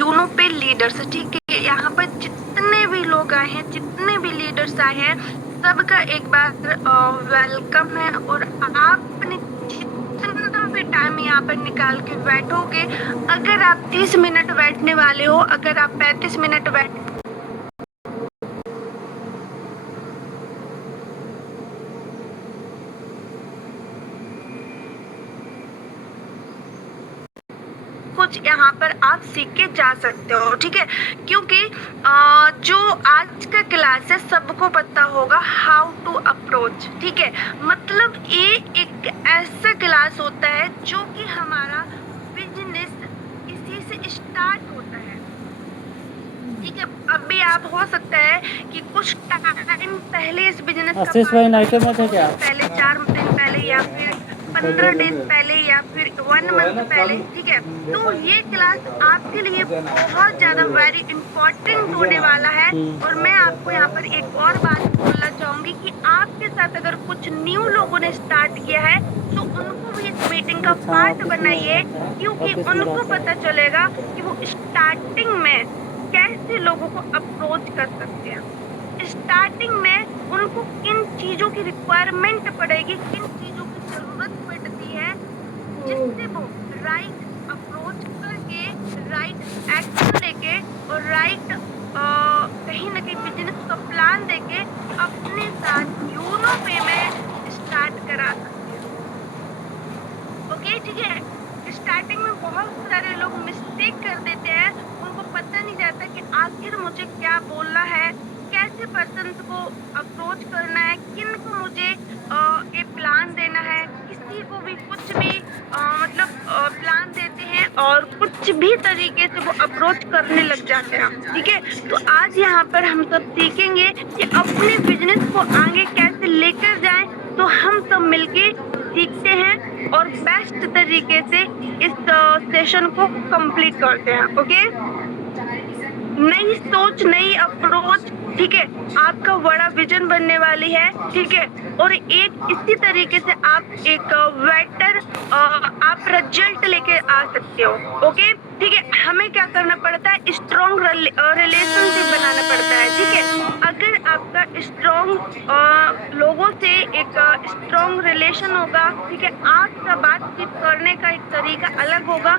Uno पे leaders, ठीक है, यहाँ पर जितने भी लोग आए हैं, जितने भी लीडर्स आए हैं, सबका एक बार वेलकम है। और आपने जितना भी टाइम यहाँ पर निकाल के बैठोगे, अगर आप 30 मिनट बैठने वाले हो, अगर आप 35 मिनट बैठ कुछ यहाँ पर आप सीख के जा सकते हो, ठीक है। क्योंकि जो आज का क्लास है सबको पता होगा हाउ टू अप्रोच, ठीक है। मतलब ये एक ऐसा क्लास होता है जो कि हमारा बिजनेस इसी से स्टार्ट होता है, ठीक है। अभी आप हो सकता है कि कुछ टाइम पहले इस बिजनेस का आशीष भाई नाइट में थे क्या? पहले 4 दिन पहले या फिर 15 डेज पहले या फिर 1 मंथ पहले, ठीक है। तो ये क्लास आपके लिए बहुत ज्यादा वेरी इम्पोर्टेंट होने वाला है। और मैं आपको यहाँ पर एक और बात बोलना चाहूंगी कि आपके साथ अगर कुछ न्यू लोगों ने स्टार्ट किया है तो उनको भी इस मीटिंग का पार्ट बनाइए, क्योंकि उनको पता चलेगा कि वो स्टार्टिंग में कैसे लोगों को अप्रोच कर सकते हैं। स्टार्टिंग में उनको किन चीजों की रिक्वायरमेंट पड़ेगी, किन चीजों की जरूरत पड़ती है, जिससे वो राइट अप्रोच करके, राइट एक्शन लेके और राइट कहीं ना कहीं बिजनेस का प्लान देके अपने साथ यूनो पे में स्टार्ट करा सकते हैं। ओके, ठीक है। स्टार्टिंग में बहुत सारे लोग मिस्टेक कर देते हैं, उनको पता नहीं जाता कि आखिर मुझे क्या बोलना है, कैसे पर्सन को अप्रोच करना है, किन को मुझे एक प्लान देना है। किसी को भी कुछ भी मतलब प्लान देते हैं और कुछ भी तरीके से वो अप्रोच करने लग जाते हैं, ठीक है। तो आज यहाँ पर हम सब सीखेंगे कि अपने बिजनेस को आगे कैसे लेकर जाएं। तो हम सब मिलके सीखते हैं और बेस्ट तरीके से इस सेशन को कंप्लीट करते हैं। ओके, नई सोच, नई अप्रोच, ठीक है, आपका बड़ा विजन बनने वाली है, ठीक है। और एक इसी तरीके से आप एक बेटर आप रिजल्ट लेके आ सकते हो। ओके, ठीक है। हमें क्या करना पड़ता है, स्ट्रॉन्ग रिलेशनशिप बनाना पड़ता है, ठीक है। अगर आपका स्ट्रॉन्ग लोगों से एक स्ट्रॉन्ग रिलेशन होगा, ठीक है, आपका बातचीत करने का एक तरीका अलग होगा,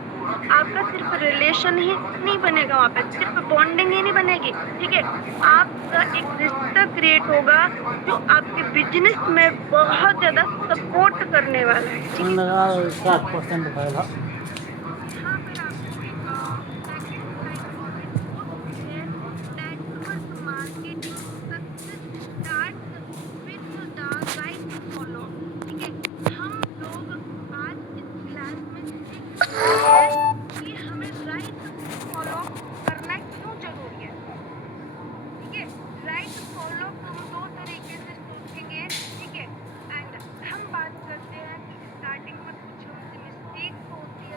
आपका सिर्फ रिलेशन ही नहीं बनेगा, वहाँ पे सिर्फ बॉन्डिंग ही नहीं बनेगी, ठीक है। आपका एक रिश्ता क्रिएट होगा जो आपके बिजनेस में बहुत ज्यादा सपोर्ट करने वाला है, ठीक है। यहाँ पर आपको एक सेकंड स्लाइड ऑलरेडी हो चुकी है, network marketing success start with the right follow, ठीक है। हम लोग आज इस क्लास में सीखने वाले हैं कि हमें राइट फॉलो करना क्यों जरूरी है, ठीक है। राइट फॉलो को हम दो तरीके से सोचेंगे, ठीक है। एंड हम बात करते हैं कि स्टार्टिंग में कुछ हमसे मिस्टेक्स होती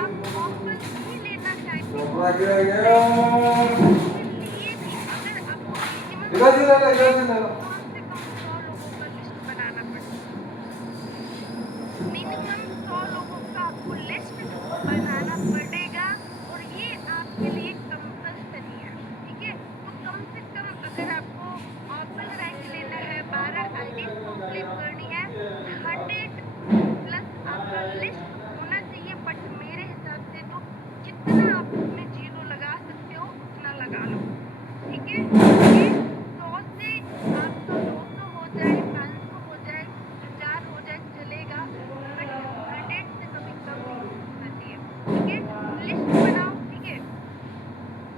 आप ऑफर नहीं लेना चाहते हो के लिए भी अगर आपको मिनिमम कम से कम 100 लोगों का लिस्ट बनाना पड़ेगा। मिनिमम 100 लोगों का आपको लिस्ट बनाना पड़ेगा और ये आपके लिए कंपल्सरी है, ठीक है। तो कम से कम अगर आपको ऑपल रैंक लेना है, 12 आईडीज कंप्लीट करनी है, 100 प्लस आपका लिस्ट होना चाहिए। बट मेरे हिसाब से तो जितना आप उसमें जीरो लगा सकते हो उतना लगा लो, ठीक है। ये 100 से आपका 200 हो जाए, 500 हो जाए, 1000 हो जाए चलेगा, बट 100 से कभी कम नहीं होना चाहिए, ठीक है। लिस्ट बनाओ, ठीक है।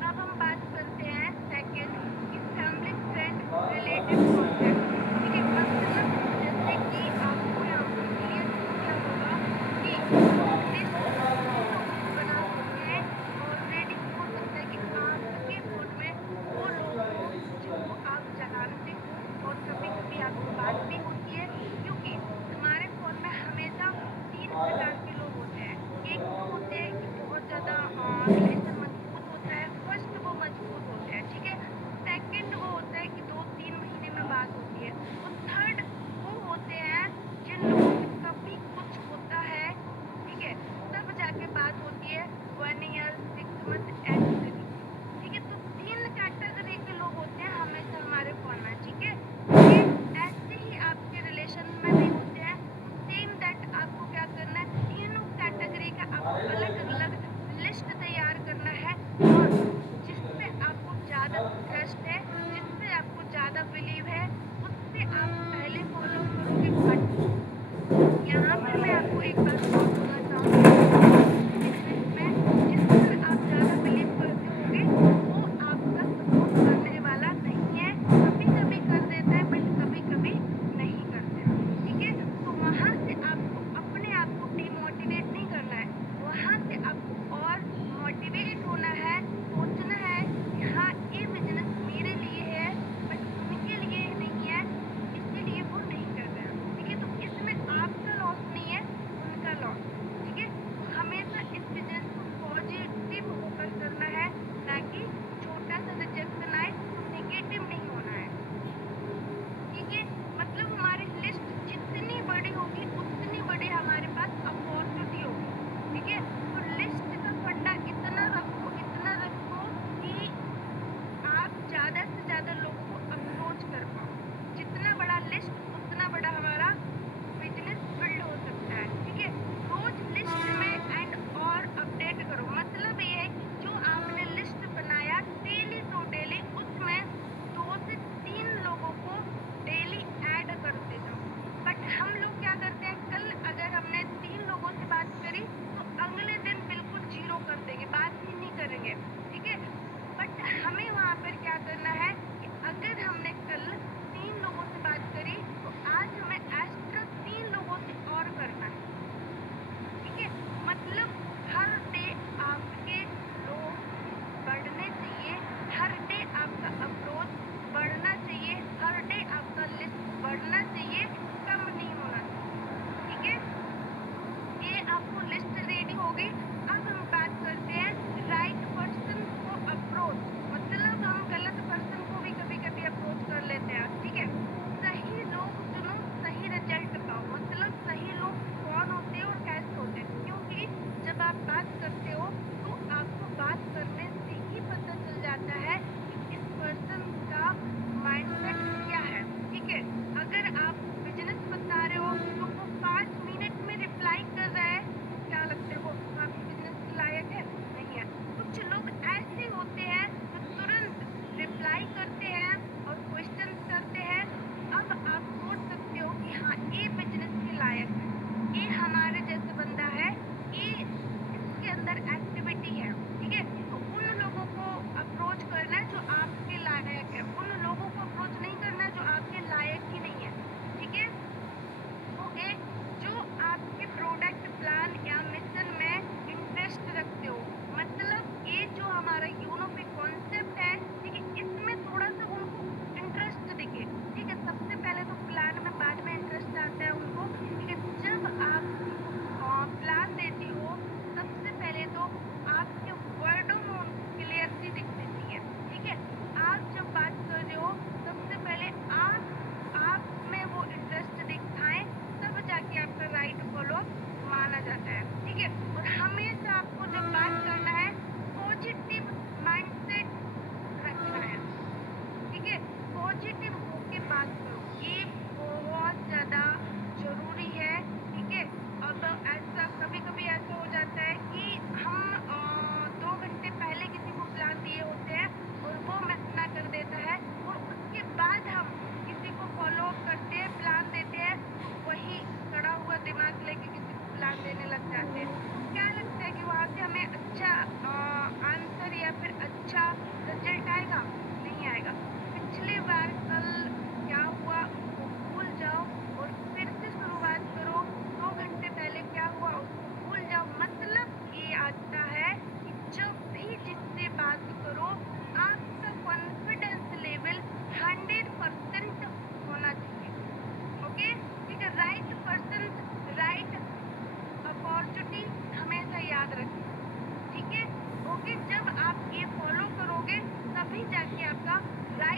अब हम बात करते हैं सेकंड कि फैमिली फ्रेंड रिलेटेड कंटेंट, ठीक है। मतलब जैसे कि आपको यहाँ पर क्लियर हो गया होगा कि आप लिस्ट उन लोगों को बना सकते हैं। ऑलरेडी हो सकता है कि आपके फोन में वो लोग हो जिनको आप जानते हो और कभी कभी आपसे बात भी होती है, क्योंकि हमारे फोन में हमेशा 3 प्रकार के लोग होते हैं। एक वो होते हैं कि बहुत ज्यादा रिलेशन मजबूत होता है, फर्स्ट वो मजबूत होते हैं, ठीक है। सेकंड वो होता है कि 2-3 महीने में बात होती है। और थर्ड वो होते हैं जिन लोगों से कभी कुछ होता है, ठीक है, तब जाके बात होती है, 1 ईयर, 6 मंथ ऐसे तरीके, ठीक है। तो 3 कैटेगरी के लोग होते हैं हमेशा हमारे फोन में, ठीक है। ये ऐसे ही आपके रिलेशन में भी होते हैं। सेम दैट आपको क्या करना है, तीनों कैटेगरी का आपको अलग अलग लिस्ट तैयार करना है। और जिस पे आपको ज्यादा ट्रस्ट है, जिस पे आपको ज्यादा बिलीव है, उससे आप पहले फॉलो करोगे। बट यहाँ पर मैं आपको एक बात और बोलना चाहूंगी कि इस लिस्ट में जिस पर आप ज्यादा बिलीव करते होगे वो आपका सपोर्ट करने वाला नहीं है। कभी कभी कर देता है बट कभी कभी नहीं करते, ठीक है। तो वहां से आपको अपने आप को डिमोटिवेट नहीं करना है, वहां से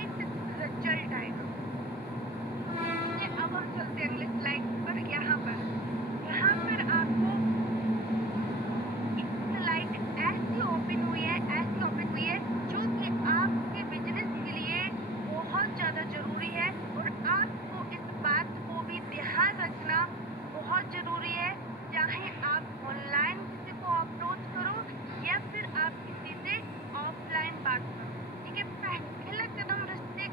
ब्राइट रिजल्ट आएगा। ठीक है, अब हम चलते हैं अगले स्लाइड पर। यहाँ पर आपको स्लाइड ऐसी ओपन हुई है जो कि आपके बिजनेस के लिए बहुत ज़्यादा ज़रूरी है, और आपको इस बात को भी ध्यान रखना बहुत ज़रूरी है, चाहे आप ऑनलाइन किसी को अप्रोच करो या फिर आप किसी से ऑफलाइन बात करो। ठीक है, पहला कदम रिश्ते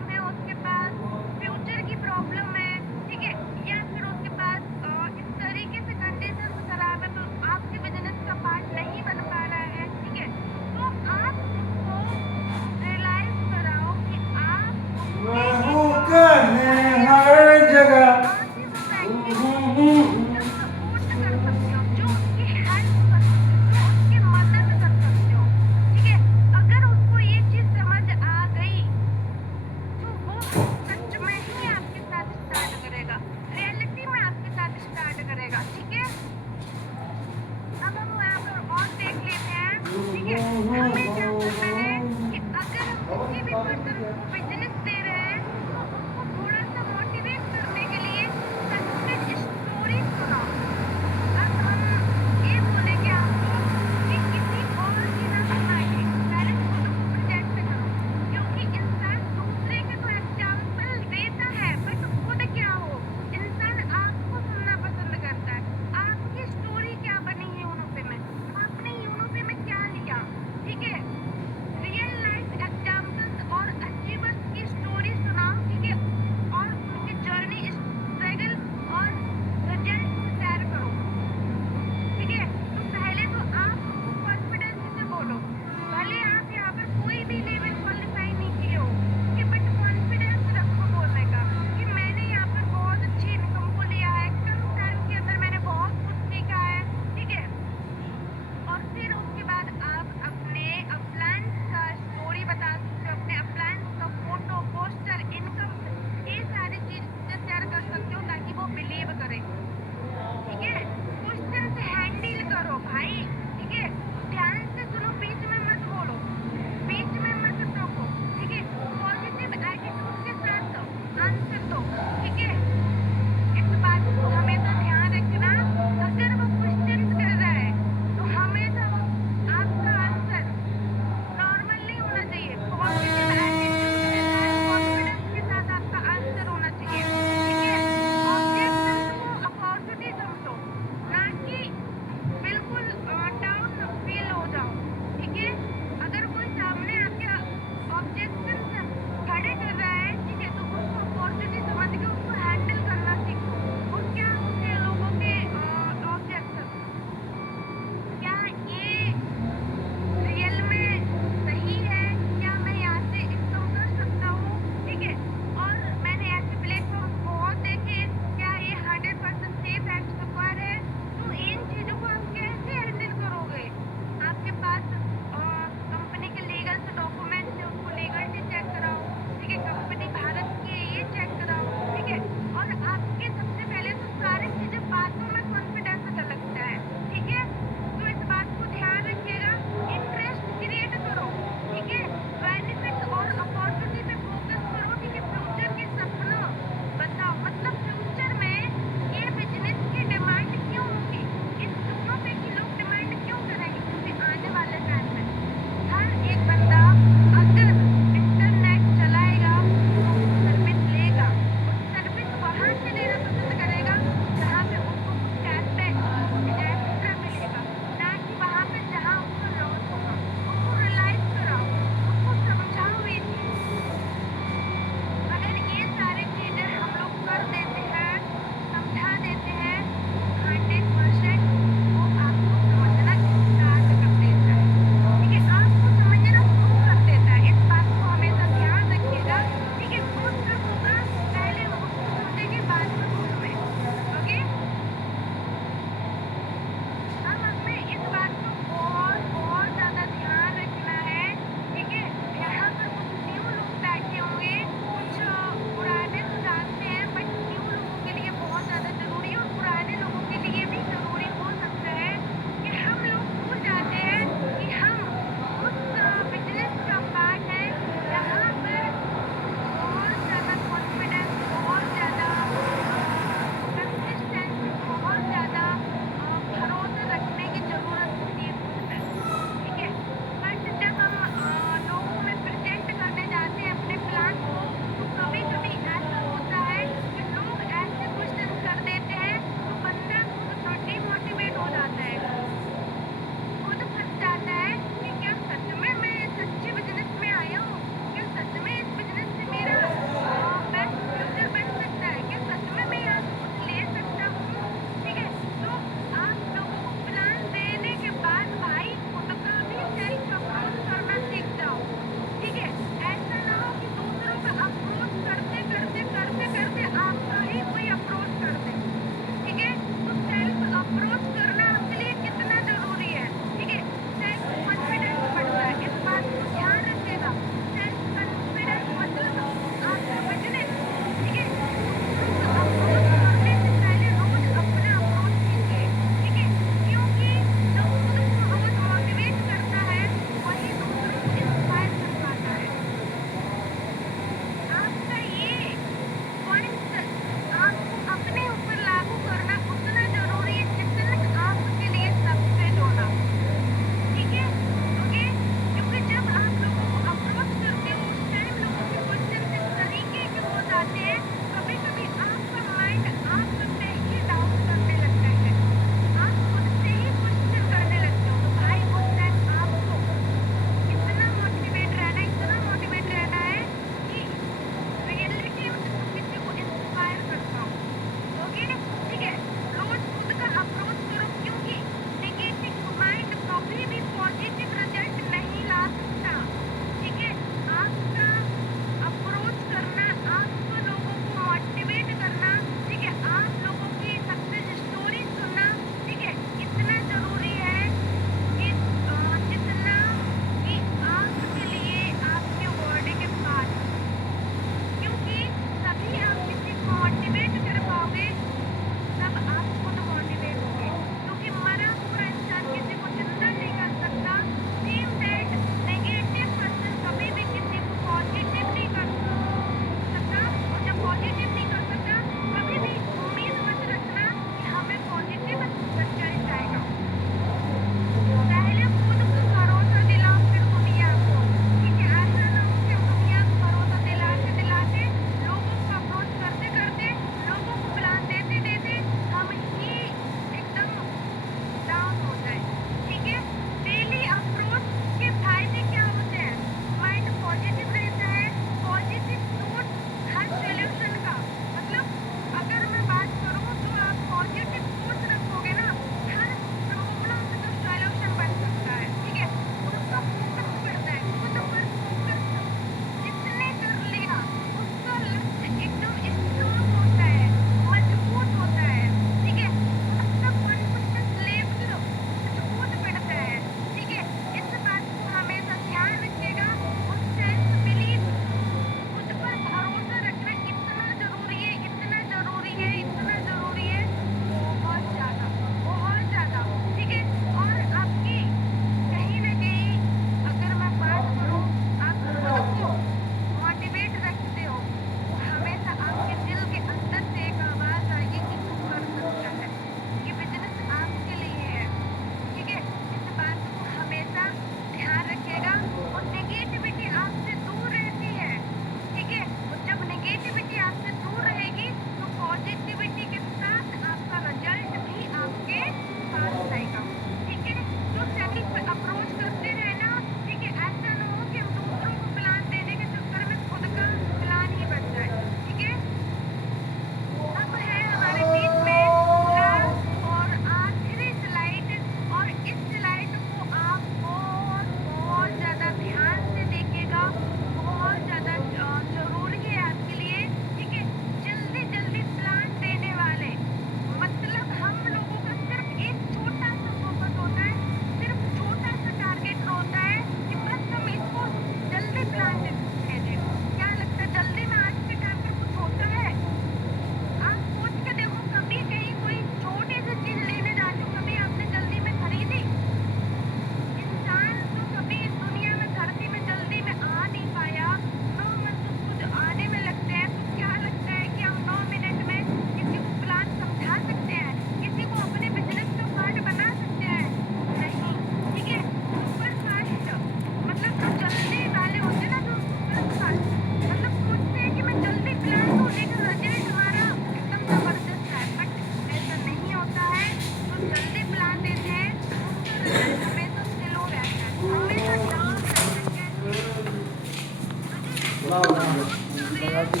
तो ये आपने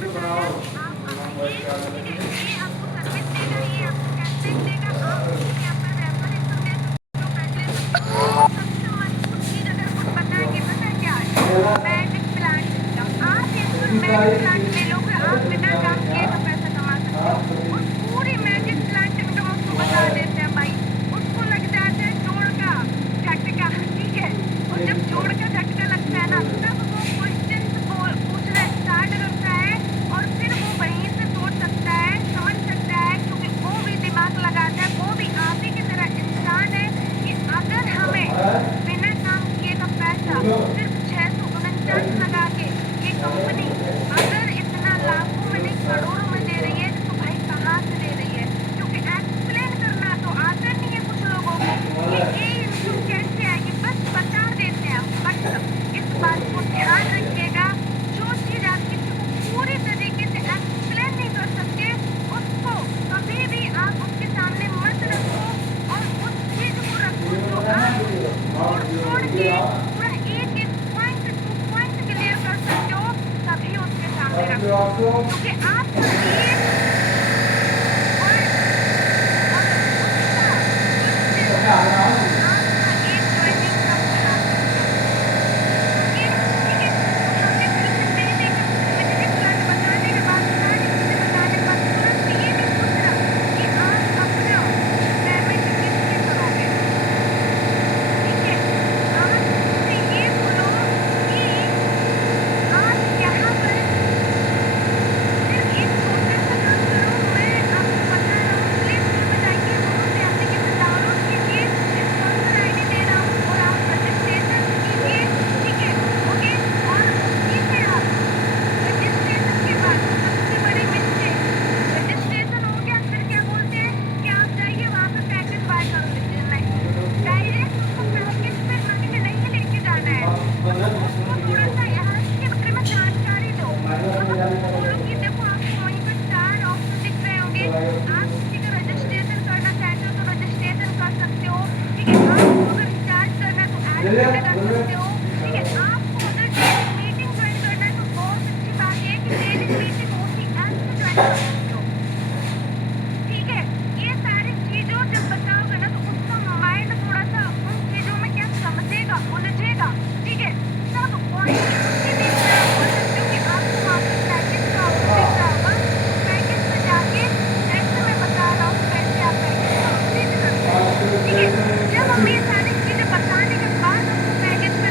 बताया कि आप आइए, ठीक है, ये आपको सर्विस देगा, ये आपको कैशबैक देगा, आप उसके यहाँ पर रेफर दे सकते हो, पैसे ले सकते हो। सबसे मजबूत चीज अगर कुछ बताएंगे, पता है क्या है? Magic plant system. आप एक बार मैजिक प्लांट ले लोगे, आप बिना काम किए का पैसा कमा सकते हो। और पूरी मैजिक प्लांट सिस्टम उसको बता देते हैं भाई, उसको लग जाता है जोड़ का झटका, ठीक है। और जब जोड़ का झटका लगता है ना, तब वो क्वेश्चन पूछना स्टार्ट करता है, और फिर वो वहीं से सोच सकता है, समझ सकता है, क्योंकि वो भी दिमाग लगाता है, वो भी आप ही की तरह इंसान है, कि अगर हमें बिना काम किए का पैसा सिर्फ 649 लगा के ये कंपनी अगर इतना लाखों में नहीं करोड़ों में दे रही है, तो भाई कहाँ से दे रही है? क्योंकि एक्सप्लेन करना तो आता नहीं है कुछ लोगों को, ये इनकम कैसे आएगी, बस बता देते हैं। बट इस बात को ध्यान रखिएगा, जो चीज आप किसी को पूरी तरीके से एक्सप्लेन नहीं कर सकते, उसको कभी भी आप उसके सामने मत रखो, और उस चीज को रखो जो आप छोड़ के पूरा एक एक पॉइंट टू पॉइंट क्लियर कर सकते हो, तभी उसके सामने रखो। क्योंकि आपका एक वर्ड अगर उसका क्वेश्चन आपका एक ज्वाइनिंग का बढ़ा सकता है, ठीक है। तो हमने ट्यूशन देने के मैजिक प्लान बताने के बाद, सारी चीजें बताने के बाद, तुरंत ये नहीं पूछ रहा कि आप अपना पेमेंट किससे करोगे, ठीक है। आप उससे ये बोलो कि आप यहाँ पर सिर्फ एक छोटा सा काम करो, मैं आपको बता रहा हूँ, लिस्ट बताइए, वहाँ पे एप्लीकेशन डाउनलोड कीजिए, स्पॉन्सर आईडी दे रहा हूँ, और आप रजिस्ट्रेशन कीजिए, ठीक है, ओके। और उसी पे आप रजिस्ट्रेशन के बाद सबसे बड़ी मिस्टेक, रजिस्ट्रेशन हो गया, फिर क्या बोलते हैं कि आप जाइए वहाँ पे पैकेज बाय कर लीजिए। नहीं, डायरेक्ट उसको पैकेज पे माइंड नहीं लेके जाना है, मतलब उसको थोड़ा सा यहाँ के बारे में जानकारी दो, मतलब बोलो कि देखो आपको वहीं पर 4 ऑप्शन दिख रहे होंगे, आप किसी का रजिस्ट्रेशन करना चाहते हो तो रजिस्ट्रेशन कर सकते हो, ठीक है। आपको अगर रिचार्ज करना है तो ऐड करके कर सकते हो, ठीक है। आपको अगर डेली मीटिंग ज्वाइन करना है तो बहुत अच्छी बात है कि डेली मीटिंग उसी ऐप से ज्वाइन कर सकते हो, ठीक है। ये सारी चीजों जब बताओगे ना, तो उसका माइंड थोड़ा सा उन चीजों में क्या समझेगा, उलझेगा, ठीक है। सब पॉइंट उसी दिन में आप बोल सकते हो कि आपको वहाँ पे पैकेज का ऑप्शन दिख रहा होगा, तो पैकेज पे जाके, जैसे मैं बता रहा हूँ वैसे आप पैकेज कंप्लीट कर सकते हो, ठीक है। जब हम ये सारी चीजें बताने के बाद आपको पैकेज पे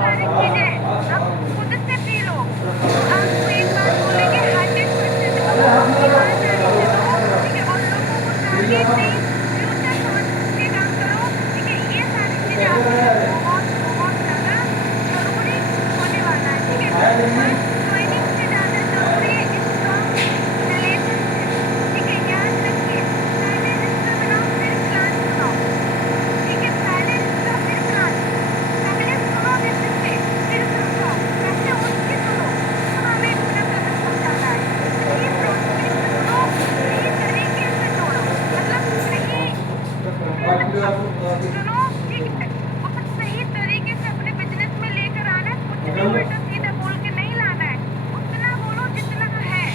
सारी चीजें आप खुद से पी लो। आपको एक बात बोलेंगे 100% दो, ईमानदारी से दो, ठीक है, और लोगों को टारगेट नहीं, फ्यूचर समझ के काम करो, ठीक है। ये सारी चीजें आपके लिए बहुत बहुत ज्यादा जरूरी होने वाला है, ठीक है। फर्स्ट ज्वाइनिंग से ज्यादा जरूरी है स्ट्रॉन्ग रिलेशनशिप, ठीक है। याद रखिए, पहले रिश्ता बनाओ फिर प्लान बनाओ, ठीक है। पहले रिश्ता फिर प्लान, पहले सुनो किसी से फिर समझाओ, पहले उसकी सुनो, तब हमें अपना कदम पहुंचाना है। सही प्रोसेस से सुनो, सही तरीके से तोड़ो, मतलब सही सुनो, ठीक है, और सही तरीके से अपने बिजनेस में लेकर आना है। कुछ भी उल्टा सीधा बोल के नहीं लाना है, उतना बोलो जितना है।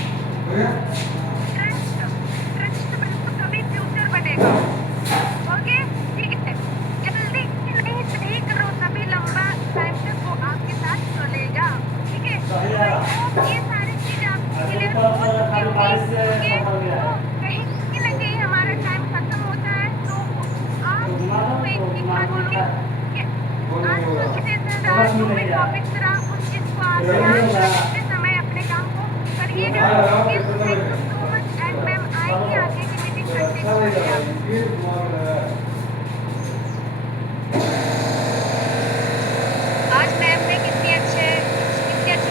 ट्रस्ट ट्रस्ट बनो तभी फ्यूचर बनेगा। ओके, ठीक है। जल्दी नहीं, सही करो तभी लंबा टाइम तक वो आपके साथ चलेगा, ठीक है। तो आई होप ये सारी चीजें आपको क्लियर हो चुकी होंगी, ओके। तो कहीं ना कहीं हमारा टाइम खत्म होता है, तो आप सबको एक चीज बात बोलूंगी कि आज का सेशन रहा, जो भी टॉपिक्स रहा, उस चीज को आप ध्यान रखते समय अपने काम को करिएगा, ओके। तो thank you so much and ma'am आएगी, आगे की मीटिंग कंटिन्यू करिए आप। आज मैम ने कितने अच्छे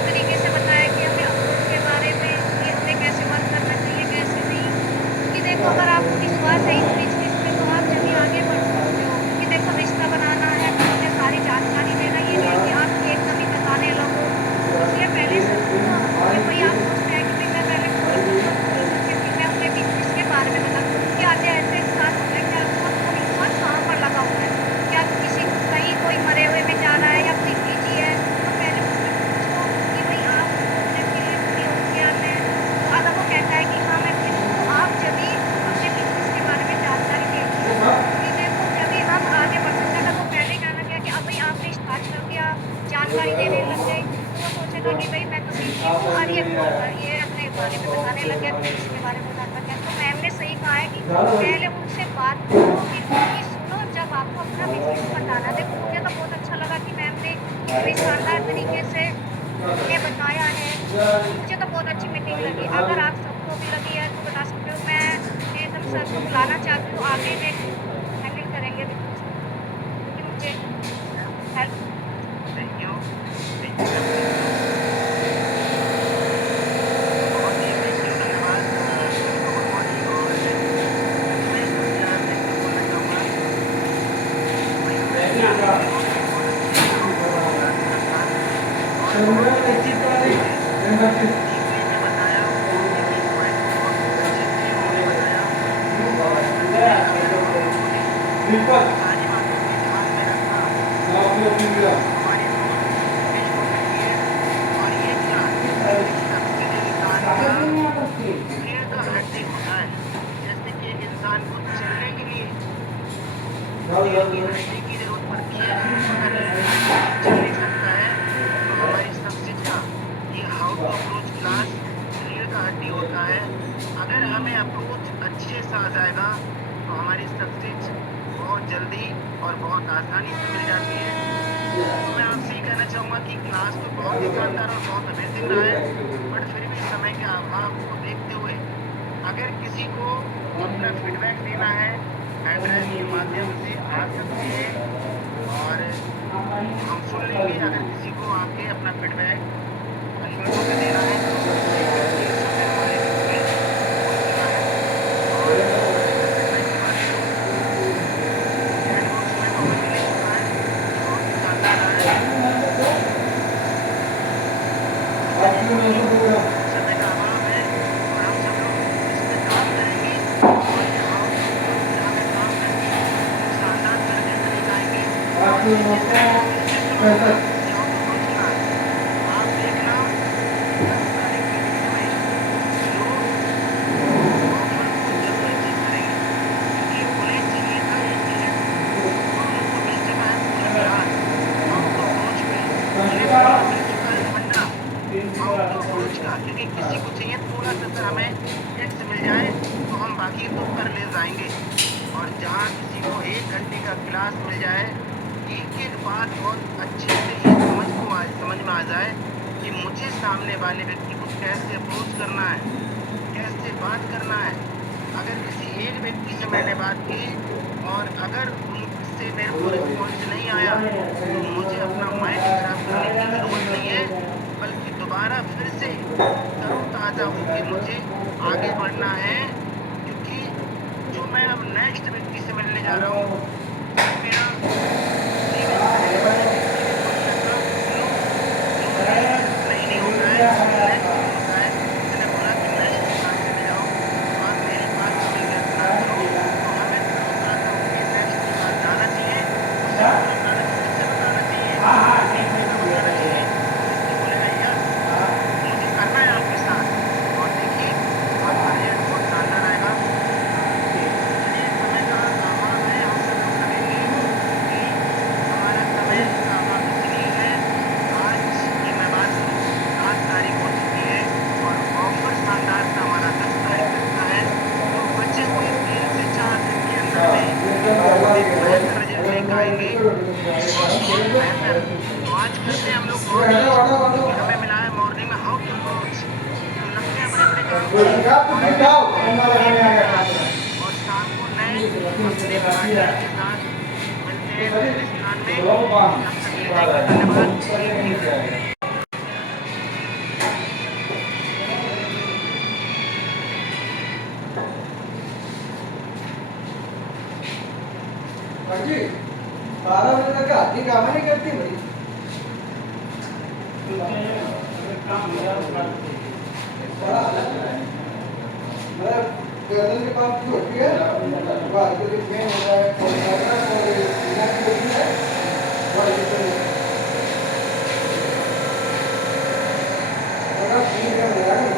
तरीके से बताया कि हमें अप्रोच के बारे में, कि हमें कैसे वर्क करना चाहिए, कैसे नहीं। क्योंकि देखो, अगर आपको विश्वास है इस बिजनेस में तो आप जब आगे बढ़ सकते हो। क्योंकि देखो, रिश्ता बनाना है, मुझे सारी जानकारी देना, ये नहीं है कि आप एकदम ही बताने लगो। इसलिए पहले से सुनो कि भाई आप सोचते हैं कि भाई मैं पहले खोल करके फिर मैं अपने बिजनेस के बारे में बता, कि आज ऐसे इंसान होता है कि आपका फोन इंसान कहाँ पर लगा हुआ है, क्या किसी कहीं कोई मरे हुए में जा रहा है या कोई बिजी है, तो पहले उससे पूछो कि भाई आप अपने लिए फ्री हो क्या मैं। तो अगर वो कहता है कि हाँ मैं फ्री हूँ, तो आप जब भी अपने बिजनेस के बारे में जानकारी देंगे, कि देखो जब भी हम आगे बढ़ सकते हैं। अगर वो पहले कहना क्या कि अब भाई आपने स्टार्ट कर दिया, जानकारी देने लग गए, तो वो सोचेगा कि भाई मैं तो बिजी हूँ और ये अपने बारे में बताने लग गया, बिजनेस के बारे में बताने लग गया। तो मैम ने सही कहा है कि पहले उनसे बात करो, फिर उनकी सुनो, जब आपको अपना बिजनेस बताना। देखो, मुझे तो बहुत अच्छा लगा कि मैम ने इतनी शानदार तरीके से हमें बताया है। मुझे तो बहुत अच्छी मीटिंग लगी। अगर आप सबको भी लगी है तो बता सकते हो। मैं एकदम सर को बुलाना चाहती हूँ, आगे नेक्स्ट हैंडल करेंगे बिजनेस, क्योंकि मुझे हेल्प। Thank you. जैसे कि एक इंसान को चलने के लिए हड्डी की जरूरत पड़ती है, अगर चल नहीं सकता है तो हमारी सक्सेस का ये हाउ टू अप्रोच क्लास रीढ़ का हड्डी होता है। अगर हमें अप्रोच अच्छे से आ जाएगा तो हमारी सक्सेस बहुत जल्दी और बहुत आसानी से मिल जाती है। तो मैं आपसे ये कहना चाहूँगा कि क्लास तो बहुत ही शानदार और बहुत अमेजिंग रहा है, बट फिर भी समय के अभाव को देखते हुए अगर किसी को अपना फीडबैक देना है एड्रेस के माध्यम से आ सकते हैं और हम सुन लेंगे। अगर किसी को आके अपना फीडबैक अनम्यूट होकर देना है तो एक व्यक्ति इस समय हमारे बीच में पहुंच चुका है। और फीडबैक की बात करूँ, चैट बॉक्स में तो हमें मिल चुका है, बहुत ही शानदार रहा है। समय का अभाव है और हम सब लोग इस पे काम करेंगे और ये हाउ टू अप्रोच जहाँ पे काम करके शानदार करके चले जाएंगे। और जिस जिस व्यक्ति ने सुना होगा ये हाउ टू अप्रोच क्लास, आप देखना 10 तारीख के दिन में लोग ऑफर को जरूर अचीव करेंगे, क्योंकि उन्हें चाहिए था ये चीज़ और उनको मिल चुका है पूरा क्लास हाउ टू अप्रोच में। उन्हें पूरा मिल चुका है फंडा हाउ टू अप्रोच का, क्योंकि किसी को चाहिए थोड़ा सा सर हमें टेक्स्ट मिल जाए तो हम बाकी तो कर ले जाएंगे। और जहाँ किसी को 1 घंटे का क्लास मिल जाए एक-एक बात बहुत अच्छे से ये समझ में आ जाए कि मुझे सामने वाले व्यक्ति को कैसे अप्रोच करना है, कैसे बात करना है। अगर किसी एक व्यक्ति से मैंने बात की और अगर उनसे मेरे को रिस्पॉन्स नहीं आया, तो मुझे अपना माइंड खराब करने की ज़रूरत नहीं है, बल्कि दोबारा फिर से तरोताज़ा होके मुझे आगे बढ़ना है, क्योंकि जो मैं अब नेक्स्ट व्यक्ति से मिलने जा रहा हूँ, वो मेरा जीवन पहले वाले व्यक्ति के साथ जैसा नो नो नेक्स्ट नहीं होता है, नेक्स्ट ही होता है। उसने बोला कि नेक्स्ट क्लास चले जाओ, तो आप मेरी बात समय व्यर्थ ना करो। तो हमें तरोताज़ा होके नेक्स्ट के पास जाना चाहिए, उसे बताना उसे बताना चाहिए, उसे ये किस्सा बताना चाहिए। वो व्यक्ति बोलेगा यस, मुझे करना है आपके साथ। और देखिए आपका रिजल्ट बहुत शानदार आएगा। चलिए, समय का अभाव है, हम सब लोग लगेंगे कि हमारा समय का अभाव इसलिए है, आज की मैं बात करूँ, 7 तारीख हो चुकी है और ऑफ़र शानदार सा हमारा 10 तारीख तक का है। तो बचे हुए 3 से 4 दिन के अंदर में हम एक बेहतर रिजल्ट लेकर आएँगे, बहुत बेहतर। तो आज करते हैं हम लोग मॉर्निंग, क्योंकि हमें मिला है मॉर्निंग में हाउ टू अप्रोच। तो लगते हैं अपने-अपने काम पे और एक के साथ, और शाम को नए अपने पार्टनर के साथ मिलते हैं दूसरे स्थान में। तब तक के लिए थैंक यू, धन्यवाद। Take care. जी 12 बजे तक आधी काम नहीं करती भाई। बड़ा मतलब गर्दन के पास जो होती है वो आगे जो पेन होता है और सीना की होती है वो आगे बड़ा फील कर रहा है।